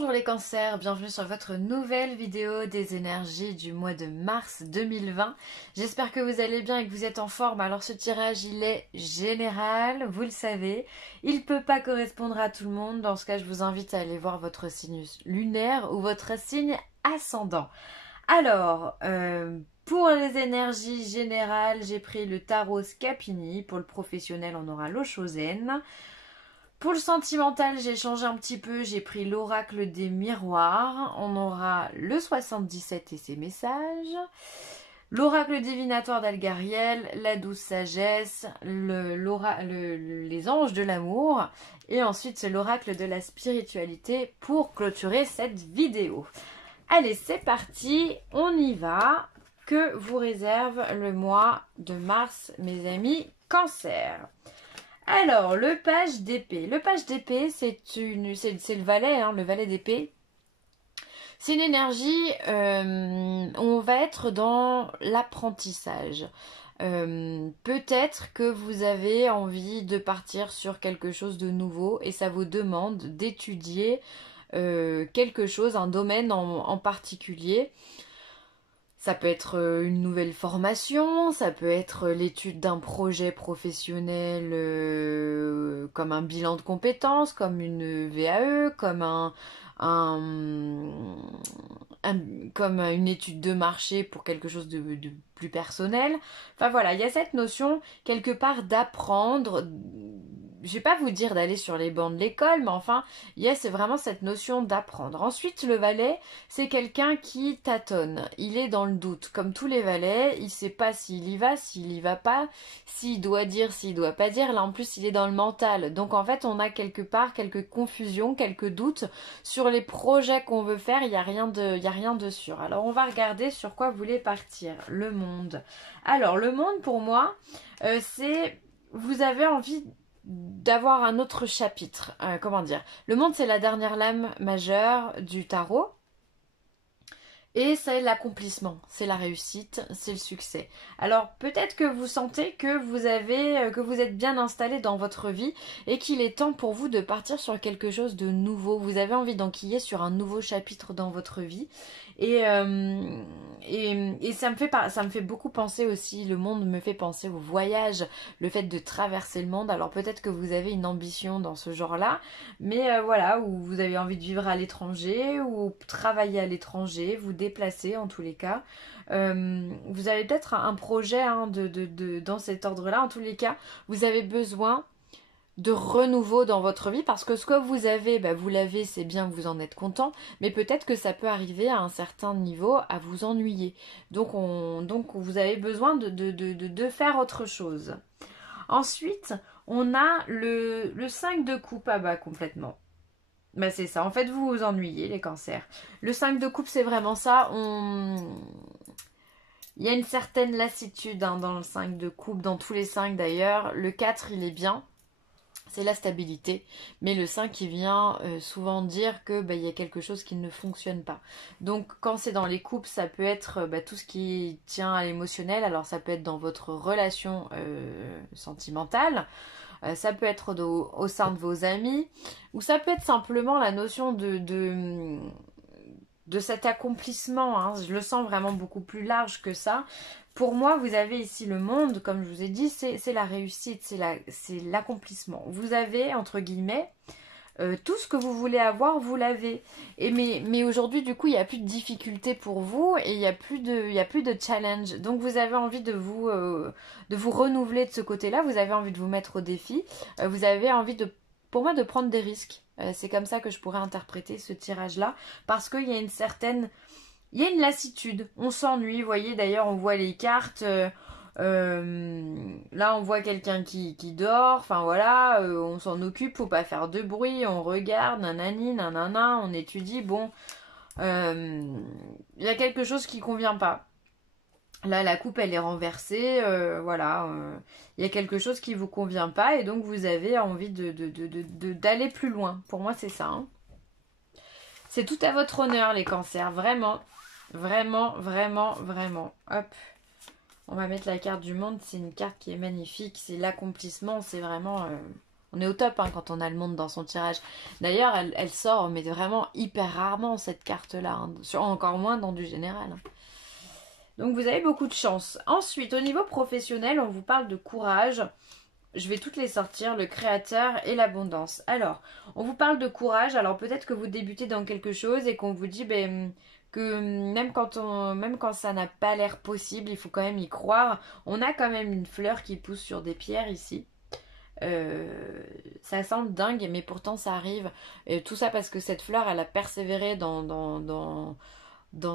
Bonjour les cancers, bienvenue sur votre nouvelle vidéo des énergies du mois de mars 2020. J'espère que vous allez bien et que vous êtes en forme. Alors ce tirage il est général, vous le savez. Il ne peut pas correspondre à tout le monde. Dans ce cas je vous invite à aller voir votre signe lunaire ou votre signe ascendant. Alors, pour les énergies générales, j'ai pris le tarot Scapini. Pour le professionnel, on aura l'Oshozen. Pour le sentimental, j'ai changé un petit peu, j'ai pris l'oracle des miroirs. On aura le 77 et ses messages. L'oracle divinatoire d'Algariel, la douce sagesse, les anges de l'amour. Et ensuite, c'est l'oracle de la spiritualité pour clôturer cette vidéo. Allez, c'est parti, on y va. Que vous réserve le mois de mars, mes amis Cancer? Alors, le page d'épée. Le page d'épée, c'est le valet, hein, le valet d'épée. C'est une énergie, on va être dans l'apprentissage. Peut-être que vous avez envie de partir sur quelque chose de nouveau et ça vous demande d'étudier quelque chose, un domaine en particulier. Ça peut être une nouvelle formation, ça peut être l'étude d'un projet professionnel comme un bilan de compétences, comme une VAE, comme comme une étude de marché pour quelque chose de plus personnel. Enfin voilà, il y a cette notion quelque part d'apprendre. Je vais pas vous dire d'aller sur les bancs de l'école, mais enfin, c'est vraiment cette notion d'apprendre. Ensuite, le valet, c'est quelqu'un qui tâtonne. Il est dans le doute, comme tous les valets. Il sait pas s'il y va pas, s'il doit dire, s'il doit pas dire. Là, en plus, il est dans le mental. Donc, en fait, on a quelque part quelques confusions, quelques doutes sur les projets qu'on veut faire. Il y a rien de sûr. Alors, on va regarder sur quoi vous voulez partir. Le monde. Alors, le monde, pour moi, c'est... Vous avez envie d'avoir un autre chapitre. Comment dire? Le monde, c'est la dernière lame majeure du tarot. Et c'est l'accomplissement, c'est la réussite, c'est le succès. Alors peut-être que vous sentez que vous êtes bien installé dans votre vie et qu'il est temps pour vous de partir sur quelque chose de nouveau. Vous avez envie d'enquiller sur un nouveau chapitre dans votre vie. Et ça me fait beaucoup penser aussi, le monde me fait penser au voyage, le fait de traverser le monde. Alors peut-être que vous avez une ambition dans ce genre-là, mais voilà, ou vous avez envie de vivre à l'étranger, ou travailler à l'étranger, vous déplacer en tous les cas. Vous avez peut-être un projet hein, dans cet ordre-là. En tous les cas, vous avez besoin de renouveau dans votre vie parce que ce que vous avez, vous l'avez, c'est bien, vous en êtes content, mais peut-être que ça peut arriver à un certain niveau à vous ennuyer. Donc vous avez besoin de faire autre chose. Ensuite, on a le 5 de coupe. Ah bah complètement. C'est ça, en fait vous vous ennuyez les cancers. Le 5 de coupe c'est vraiment ça, il y a une certaine lassitude hein, dans le 5 de coupe, dans tous les 5 d'ailleurs. Le 4 il est bien, c'est la stabilité, mais le 5 il vient souvent dire que il y a quelque chose qui ne fonctionne pas. Donc quand c'est dans les couples, ça peut être tout ce qui tient à l'émotionnel. Alors ça peut être dans votre relation sentimentale, ça peut être au sein de vos amis, ou ça peut être simplement la notion de cet accomplissement, hein. Je le sens vraiment beaucoup plus large que ça. Pour moi, vous avez ici le monde, comme je vous ai dit, c'est la réussite, c'est l'accomplissement. Vous avez, entre guillemets, tout ce que vous voulez avoir, vous l'avez. Mais aujourd'hui, du coup, il n'y a plus de difficultés pour vous et il n'y a plus de challenge. Donc, vous avez envie de vous renouveler de ce côté-là. Vous avez envie de vous mettre au défi. Vous avez envie, pour moi, de prendre des risques. C'est comme ça que je pourrais interpréter ce tirage-là. Parce qu'il y a il y a une lassitude. On s'ennuie. Vous voyez, d'ailleurs, on voit les cartes... là on voit quelqu'un qui dort, enfin voilà, on s'en occupe, faut pas faire de bruit, on regarde, nanani, nanana, on étudie, bon, il y a quelque chose qui convient pas. Là la coupe elle est renversée, voilà, il y a quelque chose qui vous convient pas et donc vous avez envie d'aller plus loin. Pour moi c'est ça, hein. C'est tout à votre honneur les cancers, vraiment, vraiment, vraiment, vraiment, hop. On va mettre la carte du monde, c'est une carte qui est magnifique, c'est l'accomplissement, c'est vraiment... On est au top hein, quand on a le monde dans son tirage. D'ailleurs, elle sort, mais vraiment hyper rarement cette carte-là. Hein. Encore moins dans du général. Hein. Donc vous avez beaucoup de chance. Ensuite, au niveau professionnel, on vous parle de courage. Je vais toutes les sortir, le créateur et l'abondance. Alors, on vous parle de courage. Alors peut-être que vous débutez dans quelque chose et qu'on vous dit que même quand ça n'a pas l'air possible, il faut quand même y croire. On a quand même une fleur qui pousse sur des pierres ici. Ça semble dingue, mais pourtant ça arrive. Et tout ça parce que cette fleur, elle a persévéré dans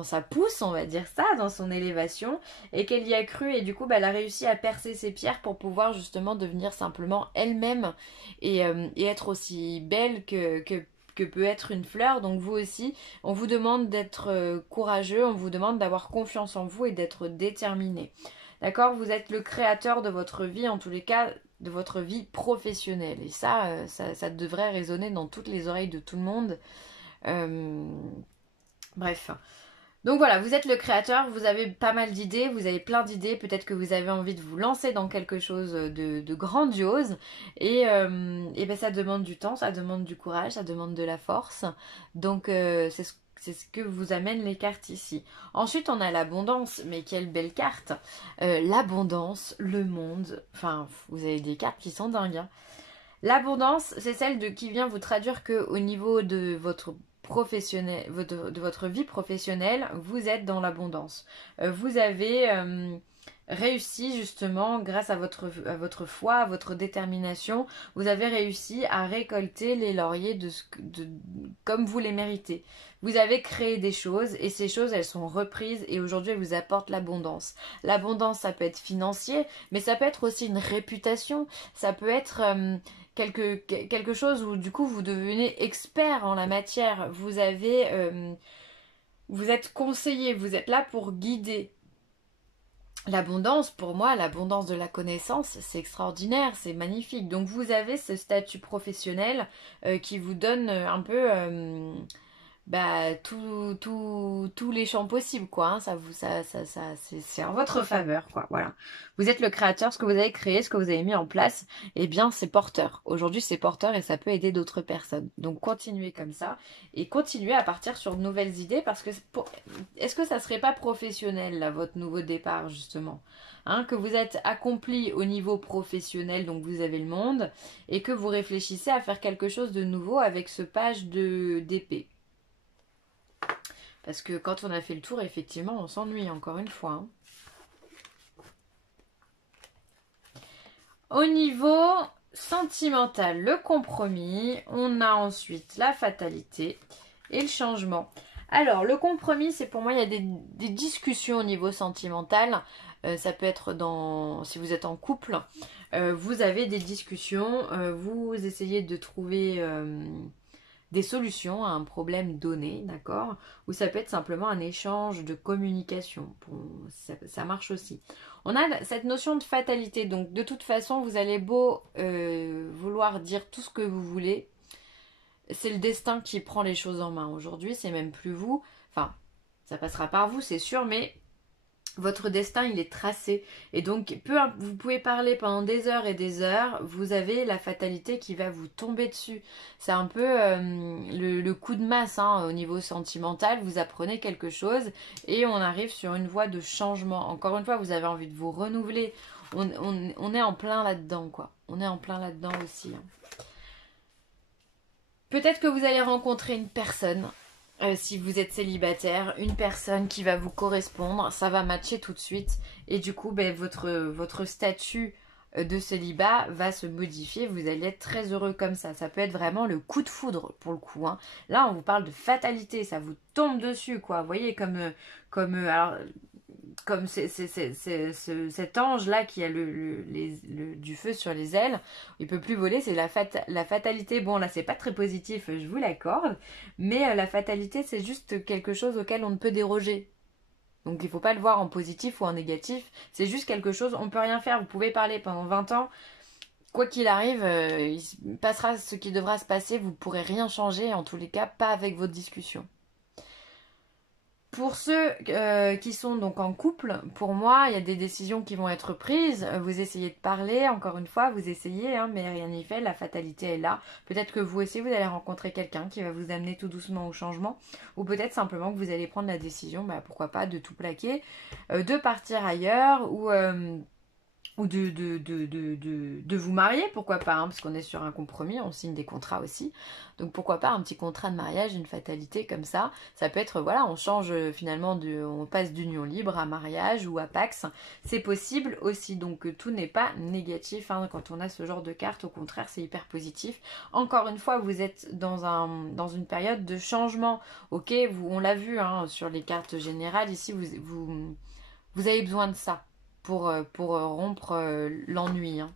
sa pousse, on va dire ça, dans son élévation, et qu'elle y a cru, et du coup, elle a réussi à percer ses pierres pour pouvoir justement devenir simplement elle-même et être aussi belle que peut être une fleur. Donc vous aussi, on vous demande d'être courageux, on vous demande d'avoir confiance en vous et d'être déterminé. D'accord? Vous êtes le créateur de votre vie, en tous les cas, de votre vie professionnelle. Et ça devrait résonner dans toutes les oreilles de tout le monde. Bref. Donc voilà, vous êtes le créateur, vous avez pas mal d'idées, vous avez plein d'idées, peut-être que vous avez envie de vous lancer dans quelque chose de grandiose. Et ben ça demande du temps, ça demande du courage, ça demande de la force. Donc c'est ce que vous amènent les cartes ici. Ensuite, on a l'abondance, mais quelle belle carte. L'abondance, le monde, enfin, vous avez des cartes qui sont dingues. Hein. L'abondance, c'est celle qui vient vous traduire que au niveau de votre professionnel, de votre vie professionnelle, vous êtes dans l'abondance. Vous avez réussi justement, grâce à votre foi, à votre détermination, vous avez réussi à récolter les lauriers comme vous les méritez. Vous avez créé des choses et ces choses, elles sont reprises et aujourd'hui, elles vous apportent l'abondance. L'abondance, ça peut être financier, mais ça peut être aussi une réputation, ça peut être quelque chose où du coup vous devenez expert en la matière. Vous êtes conseiller, vous êtes là pour guider. L'abondance, pour moi, l'abondance de la connaissance, c'est extraordinaire, c'est magnifique. Donc vous avez ce statut professionnel qui vous donne un peu tous les champs possibles, quoi. Hein. C'est en votre faveur, quoi. Voilà. Vous êtes le créateur, ce que vous avez créé, ce que vous avez mis en place, eh bien, c'est porteur. Aujourd'hui, c'est porteur et ça peut aider d'autres personnes. Donc, continuez comme ça et continuez à partir sur de nouvelles idées parce que est-ce que ça serait pas professionnel, là, votre nouveau départ, justement? Hein, que vous êtes accompli au niveau professionnel, donc vous avez le monde, et que vous réfléchissez à faire quelque chose de nouveau avec ce page d'épée. Parce que quand on a fait le tour, effectivement, on s'ennuie encore une fois. Hein. Au niveau sentimental, le compromis, on a ensuite la fatalité et le changement. Alors, le compromis, c'est pour moi, il y a des discussions au niveau sentimental. Ça peut être si vous êtes en couple, vous avez des discussions, vous essayez de trouver des solutions à un problème donné, d'accord? Ou ça peut être simplement un échange de communication. Ça marche aussi. On a cette notion de fatalité. Donc, de toute façon, vous allez beau vouloir dire tout ce que vous voulez. C'est le destin qui prend les choses en main. Aujourd'hui, c'est même plus vous. Enfin, ça passera par vous, c'est sûr, mais votre destin, il est tracé. Et donc, vous pouvez parler pendant des heures et des heures, vous avez la fatalité qui va vous tomber dessus. C'est un peu le coup de masse hein, au niveau sentimental. Vous apprenez quelque chose et on arrive sur une voie de changement. Encore une fois, vous avez envie de vous renouveler. On est en plein là-dedans, quoi. On est en plein là-dedans aussi. Hein. Peut-être que vous allez rencontrer une personne. Si vous êtes célibataire, une personne qui va vous correspondre, ça va matcher tout de suite et du coup votre statut de célibat va se modifier, vous allez être très heureux comme ça. Ça peut être vraiment le coup de foudre pour le coup. Hein. Là on vous parle de fatalité, ça vous tombe dessus quoi. Vous voyez comme cet ange là qui a du feu sur les ailes, il peut plus voler, c'est la fatalité. Bon là c'est pas très positif, je vous l'accorde, mais la fatalité c'est juste quelque chose auquel on ne peut déroger. Donc il faut pas le voir en positif ou en négatif, c'est juste quelque chose, on peut rien faire, vous pouvez parler pendant 20 ans, quoi qu'il arrive, il passera ce qui devra se passer, vous pourrez rien changer, en tous les cas pas avec votre discussion. Pour ceux qui sont donc en couple, pour moi, il y a des décisions qui vont être prises. Vous essayez de parler, encore une fois, vous essayez, hein, mais rien n'y fait, la fatalité est là. Peut-être que vous aussi, vous allez rencontrer quelqu'un qui va vous amener tout doucement au changement. Ou peut-être simplement que vous allez prendre la décision, bah, pourquoi pas, de tout plaquer, de partir ailleurs ou de vous marier, pourquoi pas, hein, parce qu'on est sur un compromis, on signe des contrats aussi. Donc pourquoi pas un petit contrat de mariage, une fatalité comme ça. Ça peut être, voilà, on change finalement, on passe d'union libre à mariage ou à Pax. C'est possible aussi, donc tout n'est pas négatif hein, quand on a ce genre de carte. Au contraire, c'est hyper positif. Encore une fois, vous êtes dans une période de changement. Ok, on l'a vu hein, sur les cartes générales, ici, vous avez besoin de ça pour rompre l'ennui. Hein.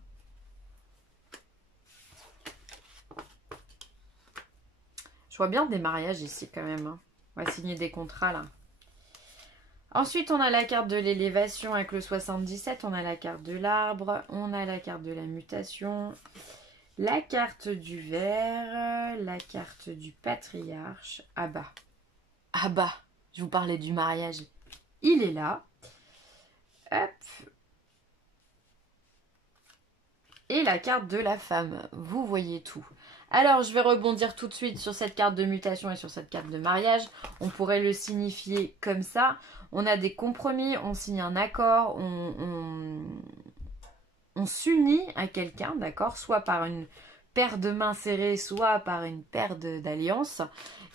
Je vois bien des mariages ici quand même. Hein. On va signer des contrats là. Ensuite, on a la carte de l'élévation avec le 77. On a la carte de l'arbre. On a la carte de la mutation. La carte du verre. La carte du patriarche. Abba. Abba. Je vous parlais du mariage. Il est là. Hop. Et la carte de la femme. Vous voyez tout. Alors, je vais rebondir tout de suite sur cette carte de mutation et sur cette carte de mariage. On pourrait le signifier comme ça. On a des compromis, on signe un accord, on s'unit à quelqu'un, d'accord? Soit par une paire de mains serrées, soit par une paire d'alliances.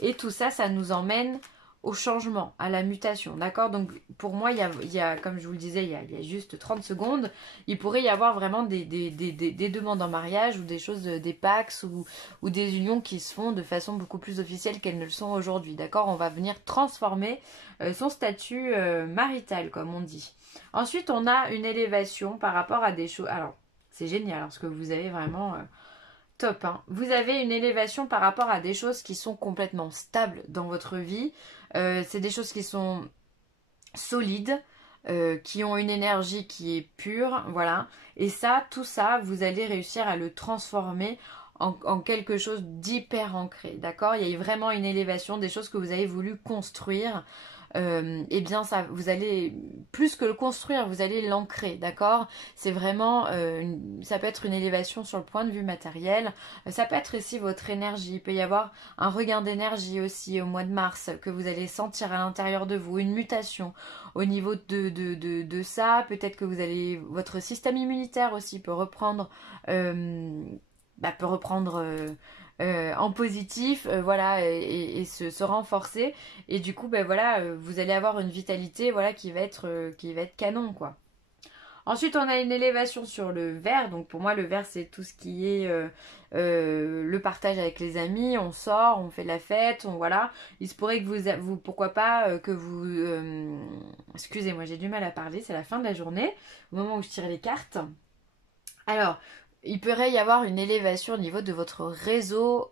Et tout ça, ça nous emmène au changement, à la mutation, d'accord? Donc pour moi, il y a, comme je vous le disais, il y a juste 30 secondes, il pourrait y avoir vraiment des demandes en mariage ou des choses, des pax ou des unions qui se font de façon beaucoup plus officielle qu'elles ne le sont aujourd'hui, d'accord? On va venir transformer son statut marital, comme on dit. Ensuite, on a une élévation par rapport à des choses... Alors, c'est génial, parce que vous avez vraiment... top, hein. Vous avez une élévation par rapport à des choses qui sont complètement stables dans votre vie. C'est des choses qui sont solides, qui ont une énergie qui est pure, voilà. Et ça, tout ça, vous allez réussir à le transformer en quelque chose d'hyper ancré, d'accord? Il y a vraiment une élévation des choses que vous avez voulu construire. Eh bien ça, vous allez plus que le construire, vous allez l'ancrer, d'accord? C'est vraiment, ça peut être une élévation sur le point de vue matériel, ça peut être ici votre énergie, il peut y avoir un regain d'énergie aussi au mois de mars que vous allez sentir à l'intérieur de vous, une mutation au niveau de ça, peut-être que vous allez, votre système immunitaire aussi peut reprendre, en positif, voilà, et se renforcer. Et du coup, ben voilà, vous allez avoir une vitalité, voilà, qui va être canon, quoi. Ensuite, on a une élévation sur le verre. Donc pour moi, le verre, c'est tout ce qui est le partage avec les amis. On sort, on fait la fête, voilà. Il se pourrait que vous pourquoi pas, que vous... excusez-moi, j'ai du mal à parler. C'est la fin de la journée, au moment où je tire les cartes. Alors, il pourrait y avoir une élévation au niveau de votre réseau,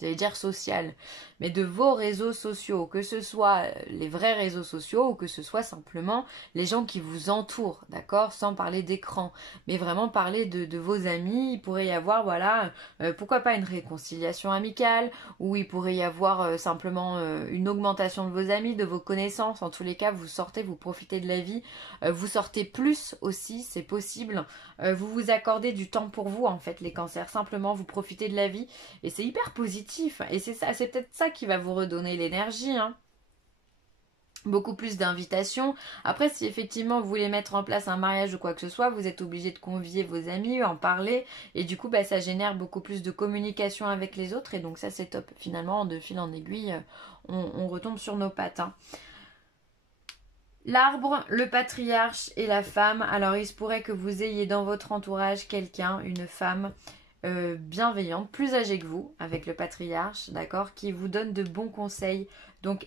j'allais dire social, mais de vos réseaux sociaux, que ce soit les vrais réseaux sociaux ou que ce soit simplement les gens qui vous entourent, d'accord? Sans parler d'écran, mais vraiment parler de vos amis. Il pourrait y avoir, voilà, pourquoi pas une réconciliation amicale, ou il pourrait y avoir simplement une augmentation de vos amis, de vos connaissances. En tous les cas, vous sortez, vous profitez de la vie, vous sortez plus aussi, c'est possible. Vous vous accordez du temps pour vous, en fait, les cancers. Simplement, vous profitez de la vie, et c'est hyper positif. Et c'est ça, c'est peut-être ça qui va vous redonner l'énergie, hein. Beaucoup plus d'invitations. Après, si effectivement vous voulez mettre en place un mariage ou quoi que ce soit, vous êtes obligé de convier vos amis, en parler, et du coup, bah, ça génère beaucoup plus de communication avec les autres, et donc ça, c'est top. Finalement, de fil en aiguille, on retombe sur nos pattes, hein. L'arbre, le patriarche et la femme. Alors, il se pourrait que vous ayez dans votre entourage quelqu'un, une femme bienveillante, plus âgée que vous, avec le patriarche, d'accord, qui vous donne de bons conseils. Donc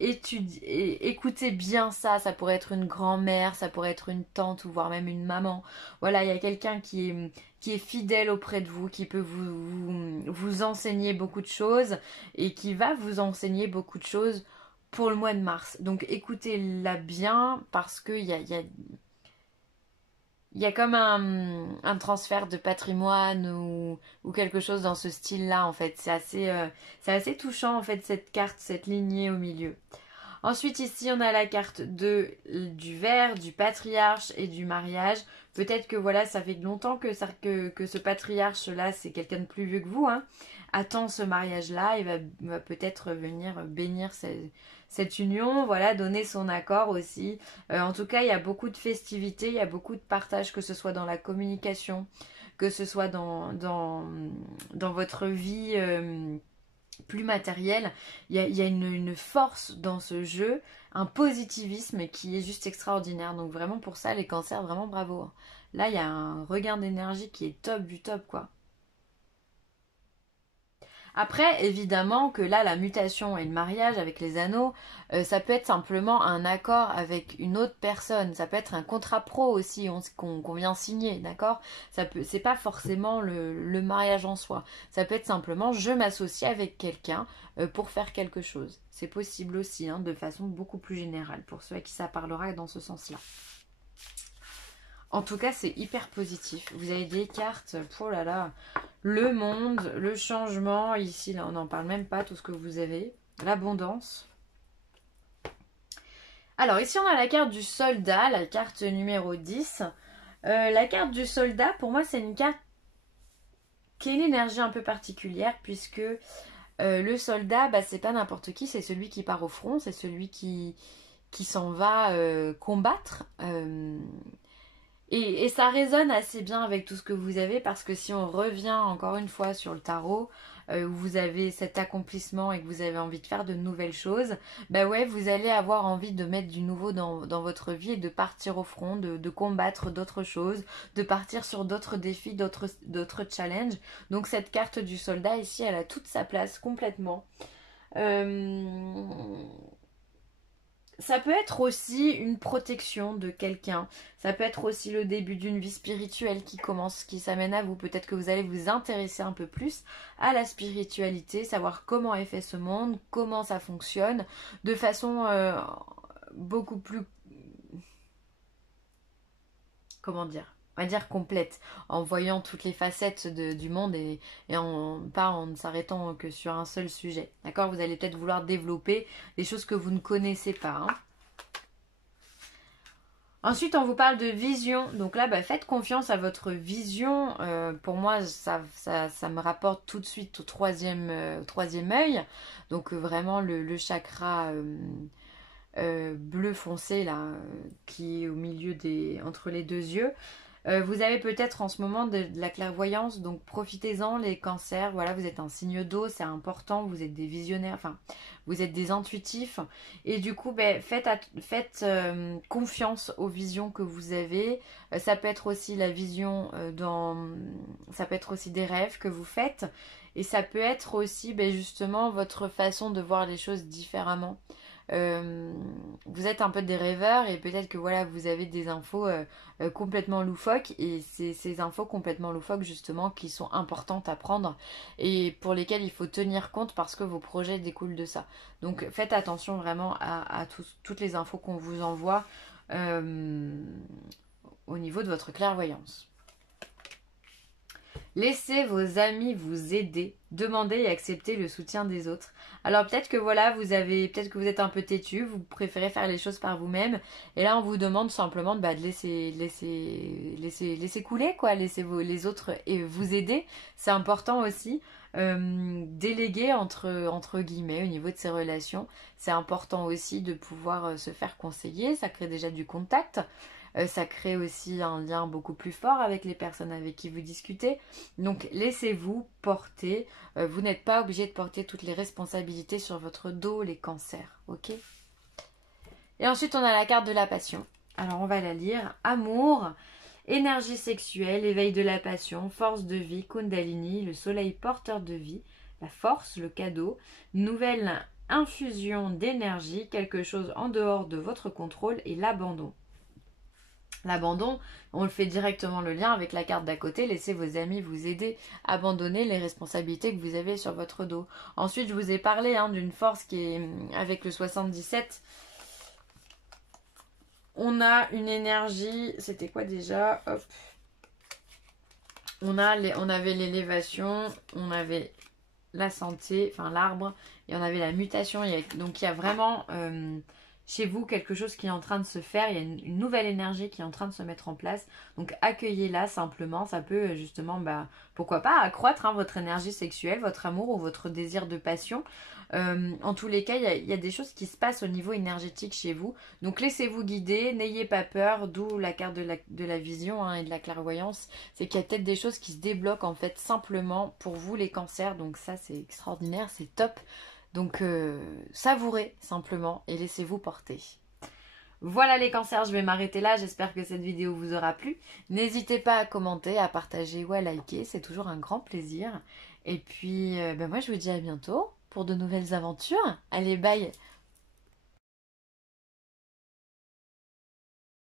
écoutez bien ça, ça pourrait être une grand-mère, ça pourrait être une tante ou voire même une maman. Voilà, il y a quelqu'un qui est fidèle auprès de vous, qui peut vous enseigner beaucoup de choses et qui va vous enseigner beaucoup de choses pour le mois de mars. Donc écoutez-la bien parce qu'il y a il y a comme un transfert de patrimoine ou quelque chose dans ce style-là, en fait. C'est assez touchant, en fait, cette carte, cette lignée au milieu. Ensuite, ici, on a la carte du ver, du patriarche et du mariage. Peut-être que voilà, ça fait longtemps que ce patriarche-là, c'est quelqu'un de plus vieux que vous, hein, attend ce mariage-là et va peut-être venir bénir cette union, voilà, donner son accord aussi. En tout cas, il y a beaucoup de festivités, il y a beaucoup de partage, que ce soit dans la communication, que ce soit dans votre vie plus matérielle. Il y a une force dans ce jeu, un positivisme qui est juste extraordinaire. Donc vraiment pour ça, les cancers, vraiment bravo, hein. Là, il y a un regain d'énergie qui est top du top, quoi. Après, évidemment que là, la mutation et le mariage avec les anneaux, ça peut être simplement un accord avec une autre personne. Ça peut être un contrat pro aussi qu'on vient signer, d'accord? C'est pas forcément le mariage en soi. Ça peut être simplement je m'associe avec quelqu'un pour faire quelque chose. C'est possible aussi, hein, de façon beaucoup plus générale pour ceux à qui ça parlera dans ce sens-là. En tout cas, c'est hyper positif. Vous avez des cartes, oh là là, le monde, le changement. Ici, là, on n'en parle même pas, tout ce que vous avez. L'abondance. Alors, ici, on a la carte du soldat, la carte numéro 10. La carte du soldat, pour moi, c'est une carte qui a une énergie un peu particulière, puisque le soldat, bah, c'est pas n'importe qui, c'est celui qui part au front, c'est celui qui s'en va combattre. Et ça résonne assez bien avec tout ce que vous avez, parce que si on revient encore une fois sur le tarot, où vous avez cet accomplissement et que vous avez envie de faire de nouvelles choses, bah ouais, vous allez avoir envie de mettre du nouveau dans votre vie et de partir au front, de combattre d'autres choses, de partir sur d'autres défis, d'autres challenges. Donc cette carte du soldat ici, elle a toute sa place complètement. Ça peut être aussi une protection de quelqu'un. Ça peut être aussi le début d'une vie spirituelle qui commence, qui s'amène à vous. Peut-être que vous allez vous intéresser un peu plus à la spiritualité, savoir comment est fait ce monde, comment ça fonctionne, de façon beaucoup plus... Comment dire? On va dire complète, en voyant toutes les facettes du monde et pas en ne s'arrêtant que sur un seul sujet. D'accord? Vous allez peut-être vouloir développer des choses que vous ne connaissez pas, hein. Ensuite, on vous parle de vision. Donc là, bah, faites confiance à votre vision. Pour moi, ça me rapporte tout de suite au troisième œil. Donc vraiment le chakra bleu foncé là, qui est au milieu entre les deux yeux. Vous avez peut-être en ce moment de la clairvoyance, donc profitez-en les cancers. Voilà, vous êtes un signe d'eau, c'est important, vous êtes des visionnaires, enfin, vous êtes des intuitifs. Et du coup, ben, faites confiance aux visions que vous avez. Ça peut être aussi la vision ça peut être aussi des rêves que vous faites. Et ça peut être aussi ben, justement votre façon de voir les choses différemment. Vous êtes un peu des rêveurs et peut-être que voilà vous avez des infos complètement loufoques et c'est ces infos complètement loufoques justement qui sont importantes à prendre et pour lesquelles il faut tenir compte parce que vos projets découlent de ça. Donc faites attention vraiment à toutes les infos qu'on vous envoie au niveau de votre clairvoyance. Laissez vos amis vous aider, demandez et acceptez le soutien des autres. Alors peut-être que voilà, peut-être que vous êtes un peu têtu, vous préférez faire les choses par vous-même. Et là, on vous demande simplement de laisser couler, quoi. Laissez les autres et vous aider. C'est important aussi. Déléguer entre guillemets au niveau de ces relations. C'est important aussi de pouvoir se faire conseiller. Ça crée déjà du contact. Ça crée aussi un lien beaucoup plus fort avec les personnes avec qui vous discutez. Donc laissez-vous porter. Vous n'êtes pas obligé de porter toutes les responsabilités sur votre dos, les cancers. Ok? Et ensuite, on a la carte de la passion. Alors, on va la lire. Amour, énergie sexuelle, éveil de la passion, force de vie, Kundalini, le soleil porteur de vie, la force, le cadeau, nouvelle infusion d'énergie, quelque chose en dehors de votre contrôle et l'abandon. L'abandon, on le fait directement le lien avec la carte d'à côté. Laissez vos amis vous aider à abandonner les responsabilités que vous avez sur votre dos. Ensuite, je vous ai parlé d'une force qui est avec le 77. On a une énergie, c'était quoi déjà? Hop. On avait l'élévation, on avait la santé, enfin l'arbre, et on avait la mutation. Donc il y a vraiment chez vous quelque chose qui est en train de se faire, il y a une nouvelle énergie qui est en train de se mettre en place. Donc accueillez-la simplement, ça peut justement, pourquoi pas, accroître votre énergie sexuelle, votre amour ou votre désir de passion. En tous les cas, il y a des choses qui se passent au niveau énergétique chez vous. Donc laissez-vous guider, n'ayez pas peur, d'où la carte de la vision et de la clairvoyance. C'est qu'il y a peut-être des choses qui se débloquent en fait simplement pour vous les cancers. Donc ça c'est extraordinaire, c'est top. Donc savourez simplement et laissez-vous porter. Voilà les cancers, je vais m'arrêter là. J'espère que cette vidéo vous aura plu. N'hésitez pas à commenter, à partager ou à liker. C'est toujours un grand plaisir. Et puis moi je vous dis à bientôt pour de nouvelles aventures. Allez, bye!